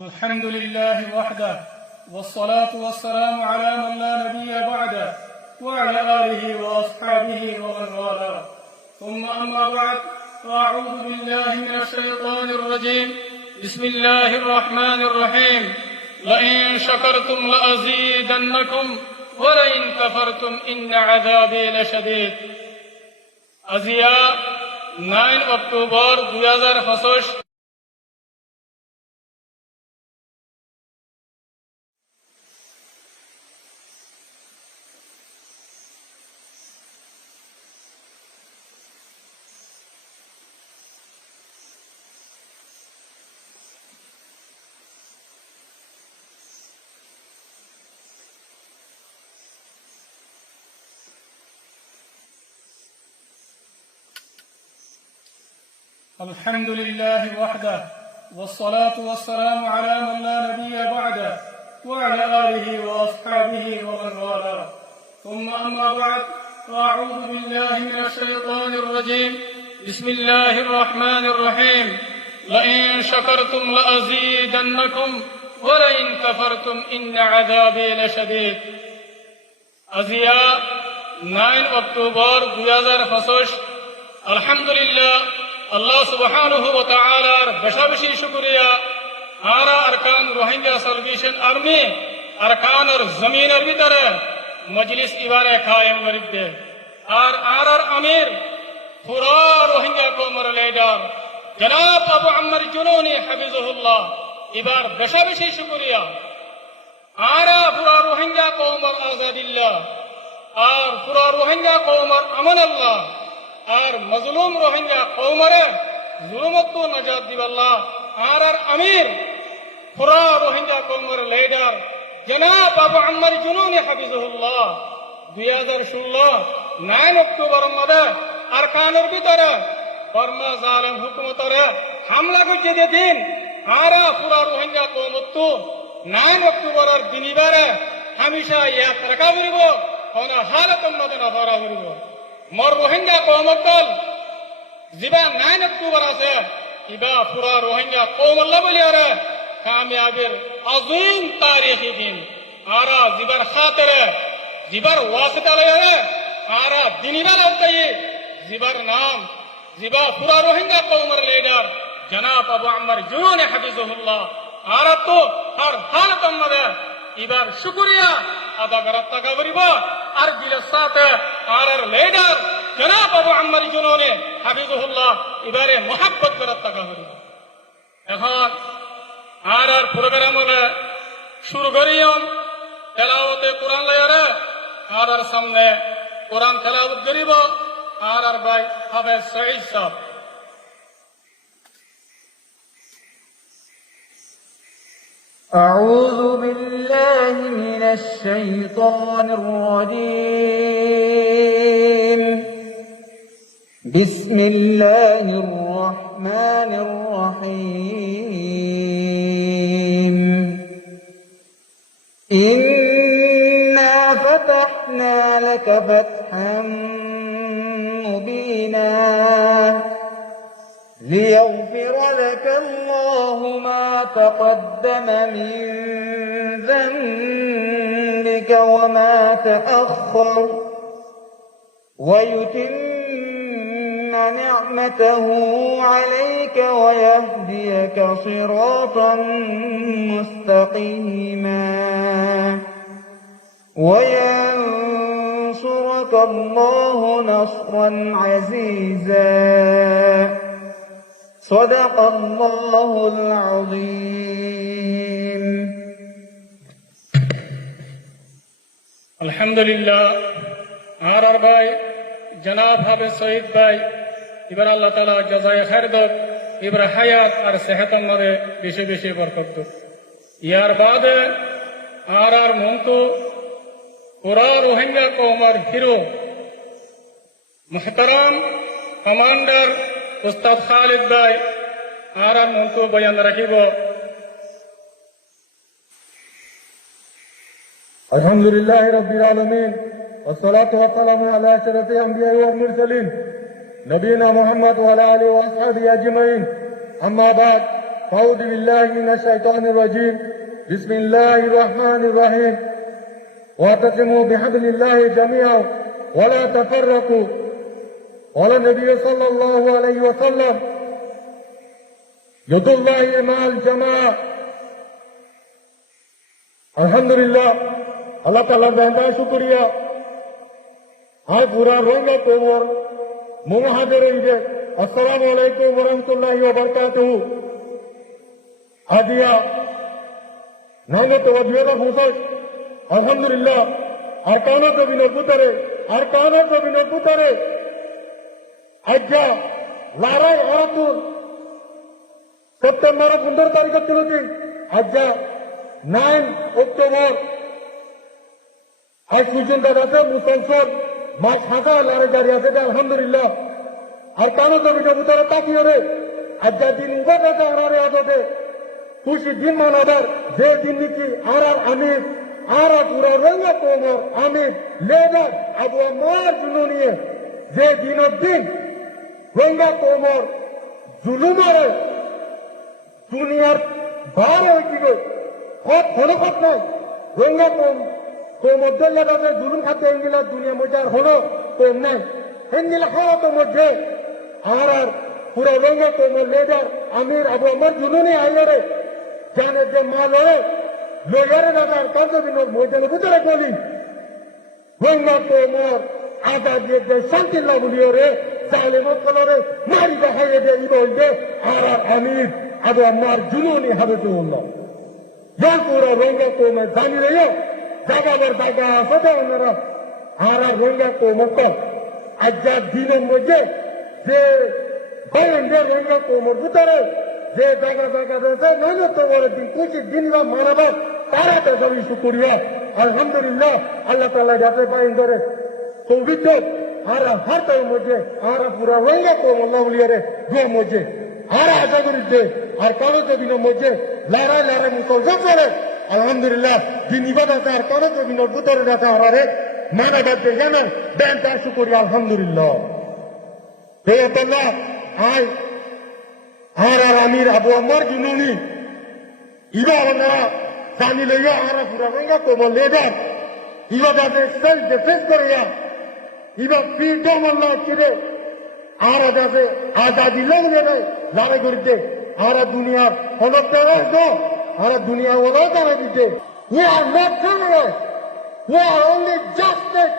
الحمد لله وحده والصلاة والسلام على من لا نبي بعده وعلى آله وأصحابه ومن والاه ثم أما بعد فأعوذ بالله من الشيطان الرجيم بسم الله الرحمن الرحيم لئن شكرتم لأزيدنكم ولئن كفرتم إن عذابي لشديد আজিয়া 9 October 2025 الحمد لله وحده والصلاة والسلام على من لا نبي بعده وعلى آله وأصحابه ومن والاه ثم أما بعد فأعوذ بالله من الشيطان الرجيم بسم الله الرحمن الرحيم لئن شكرتم لأزيدنكم ولئن كفرتم إن عذابي لشديد আজিয়া 9 October 2025 আলহামদুলিল্লাহ আল্লাহ সুবহানাহু ওয়া তাআলার বেশি শুকরিয়া আরা আরকান রোহিঙ্গা সালভেশন আর্মি আরকানের জমিনের ভিতরে মজলিস ইবারে কায়েম করিতে আর আরার আমির পুরা রোহিঙ্গা কওমের লিডার জনাব আবু আম্মার জুনুনি হাফিজাহুল্লাহ এবার বেশি শুকরিয়া আরা পুরা রোহিঙ্গা কওমের আজাদিল্লাহ আর পুরা রোহিঙ্গা কওমের আমান আল্লাহ আর মজলুম রোহিঙ্গা কওমরে জুলুমত নাজাত দিবাল্লাহ আর আমির পুরা রোহিঙ্গা কওমের লিডার জনাব আবু আম্মার জুনুনি হাফিজাহুল্লাহ 2016 9 অক্টোবর মধ্যে আরকানের ভিতরে বর্মা জালেম হুকুমতরে হামলা করছে দিন আর পুরা রোহিঙ্গা কওমত 9 অক্টোবরের দিনিবারে হামেশা ইয়াদ রাখা করিব কোন হালতের মধ্যে নজরা করিব মোর রোহিঙ্গা কওমত দল জিবা 9 অক্টোবর আছে ইবা পুরা রোহিঙ্গা কওমল্লা বলিয়ারে কামিয়াবের আযীম তারিখী দিন আরা জিবার খাতিরে জিবার ওয়াসিতা লয়ারে আরা দিনিবার আওতায়ে জিবার নাম জিবা পুরা রোহিঙ্গা কওমের লিডার জনাব আবু আম্মার জুনুনি হাফিজাহুল্লাহ আরা তো হর হালতের মধ্যে এবার শুকরিয়া আদা করার টাকা করিব আর দিলের সাথে আর লিডার জনাব আবু আম্মার জুনুনি হাফিজাহুল্লাহ এবারে মোহাব্বত করার টাকা করিব এখন আর প্রোগ্রাম হলে শুরু করিয়ম তেলাওয়াতে কোরআন লয়ারে আর সামনে কোরআন তেলাওয়াত করিব আর ভাই হাফেজ সঈদ সাহেব أعوذ بالله من الشيطان الرجيم بسم الله الرحمن الرحيم إنا فتحنا لك فتحا مبينا ليغفر لك الله ما تقدم من ذنبك وما تأخر ويتم نعمته عليك ويهديك صراطا مستقيما وينصرك الله نصرا عزيزا صدق الله العظيم আলহামদুলিল্লাহ আর ভাই জনাব হাফেজ সঈদ ভাই এবার আল্লাহ তাআলা জাযায়ে খায়ের দাও এবার হায়াত আর সেহতের মধ্যে বেশি বরকত দাও ইয়ার বাদে আর মন্তু পুরা রোহিঙ্গা কওমের হিরো মুহতারাম কমান্ডার উস্তাদ খালিদ ভাই আর মন্তু বয়ান রাখিব আলহামদুলিল্লাহ রাব্বিল আলামিন والصلاة والسلام على أشرف الأنبياء والمرسلين نبينا محمد وعلى آله وأصحابه أجمعين أما بعد أعوذ بالله من الشيطان الرجيم بسم الله الرحمن الرحيم واعتصموا بحبل الله جميعا ولا تفرقوا قال النبي صلى الله عليه وسلم يد الله مع الجماعة الحمد لله Allah Ta'ala benda syukriya hai pura ronga komor muhadir ide assalamu alaikum warahmatullahi wabarakatuh hadiya nanga to wadiya hosai alhamdulillah arkana to binokutare ajja larai oratu September 15 তারিখ চলছে ajja 9 October আজ পর্যন্ত আছে মুসলসল মা থাকা লড়াই জারি আছে আলহামদুলিল্লাহ আর কেন তুমি ভিতরে তাকিয়ে রে আজ যা দিন উপায় আছে আরে আজতে খুশি দিন মানাবার যে দিন নাকি আর আমির আর পুরা রঙা কোমর আমির লেবার আবু আমার জন্য নিয়ে যে দিনের দিন রঙা কোমর জুলুমারে দুনিয়ার বার হয়েছিল কোনো কথা নাই রঙা মধ্যে লেগে জুলুম খাতে এগুলা দুনিয়া মধ্যে আর হলো কম নাই এগুলা হলো তো মধ্যে আর পুরো রঙে কোমর লেডার আমির আবু আমার জুলুনি আইয়ারে জানে যে মা লড়ে লয়ারে দাদার কাজ দিন ময়দানে ভিতরে গলি রঙা কোমর আজাদ যে শান্তি লাগুলিও রে জালেমত কলরে মারি দেখাইয়ে দে ইবলদে আর আমির আবু আমার জুলুনি হবে তো উল্লাহ যার পুরো রঙা কোমর জানি রে জাগাবার জায়গা আছে তো ওনারা আর রঙা কোমর আজ্জা দিনের মধ্যে যে বাইরের রঙা কোমর ভিতরে যে জায়গা রয়েছে নইলে তো বলে দিন পঁচিশ দিন বা মানাবার তারা তো সবই শুক্রিয়া আলহামদুলিল্লাহ আল্লাহ তাআলা যাতে বাইন ধরে সৌভিত আর হাতের মধ্যে আর পুরো রঙা কোমর লাউলিয়ারে দুয়ার মধ্যে আর আশা করিতে আর কারো দিনের মধ্যে লড়াই মুসলমান করে alhamdulillah din ibadah kar kono to binor putore data harare mana badde jaman ben ta shukuri alhamdulillah te Allah ai har amir abu ammar jununi ibadana sani leya ara pura ranga ko leda ibadah de self defense koriya iba freedom Allah kide ara dase azadi lagde na lare korite ara duniyar honokta do আর দুনিয়া ওরা জানা দিতে we are not criminals we are only justice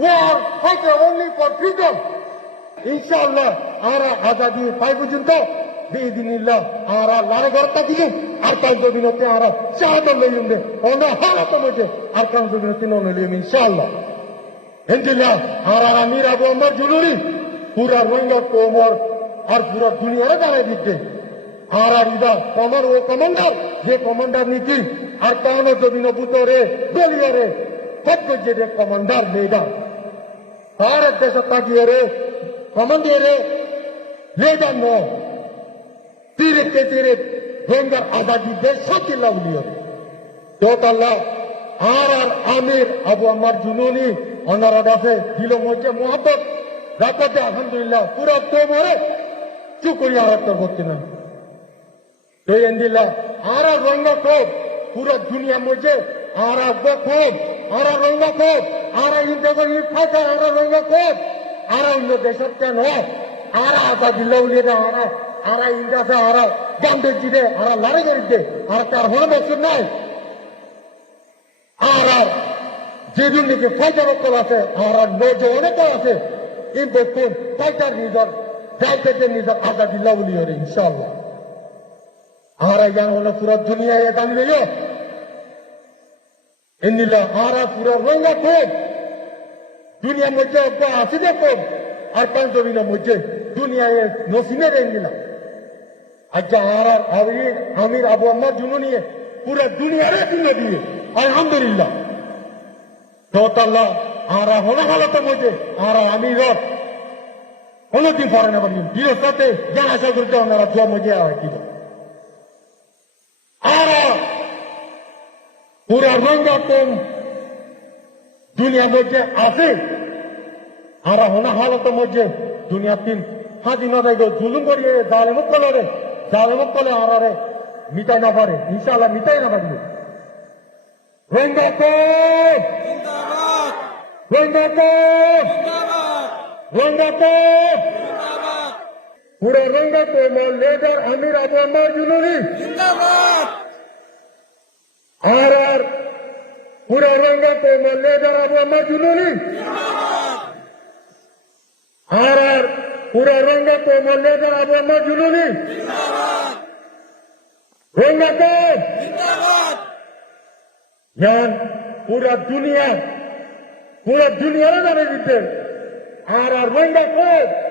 we are fighting only for freedom ইনশাআল্লাহ আমরা আজাদি পাই পর্যন্ত বিইদিনিল্লাহ আমরা লড়াই করতে দিই আর কাল দিনতে আমরা শাহাদাত লইবে ওনা হালাত মধ্যে আর কাল দিনতে নন লইবে ইনশাআল্লাহ ইনশাআল্লাহ আমরা আমির আবু আমার জুলুরি পুরা রঙা কোমর আর পুরা দুনিয়ারে জানা দিতে আর ইদা কমার ও কমান্ডার যে কমান্ডার নীতি আর কানো জমিন বুতরে দলিয়ারে সত্য যে কমান্ডার লেডার তার দেশ তাকিয়ে রে কমান্ডিয়ারে লেডার ন তীরে রঙার আজাদি দেশ সাথে লাউলিও আল্লাহ আর আমির আবু আমার জুনুনি ওনারা দাসে দিল মধ্যে মোহাম্মত রাখাতে আলহামদুলিল্লাহ পুরা তোমরে চুকরিয়া রাখতে করতে না Alhamdulillah, ara ranga kob, pura dunia mujhe, ara kob, ara ranga kob, ara India ko phasa, ara ranga kob, ara India deshat ka no, ara asa dilawli na ara India se ara gambe jide, ara lare garite, ara kar hono mesun nai, ara jedun nike phasa rokol ase, ara nojo one ko ase, in bekun phasa nizar, jaikete nizar asa dilawli ore inshallah. आरा ज्ञान होना पूरा दुनिया ये काम ले यो इन्दिला आरा पूरा रंगा कोब दुनिया मुझे अपना आसिदे कोब आरकान जो भी ना मुझे दुनिया ये नसीबे देंगिला अच्छा आरा आमिर अबू अम्मा जुनूनी है पूरा दुनिया रे दिन दिए अल्हम्दुलिल्लाह तो अल्लाह आरा होना वाला तो मुझे आरा आमिर होना दिन फॉरेन बनी दिलो साथे जहाँ से गुरु जाओ मेरा दुआ मुझे आया किधर পুরা রঙা কম দুনিয়ার মধ্যে আছে আর হনা হালত মধ্যে দুনিয়া তিন স্বাধীনতায় জুলুম করিয়ে জালেমত কলরে জালেমত তলে আরারে মিটাই না পারে ইনশাআল্লাহ মিটাই না পারবে Rohingya code Rohingya code Rohingya code पूरा रंगा को लीडर अमीर अबू अम्मार जुलूनी आर पूरा रंगा को लीडर अबू अम्मार जुलूनी आर पूरा रंगा को लीडर अबू अम्मार जुलूनी रंगा को यान पूरा दुनिया ना जाने दीते आर रंगा को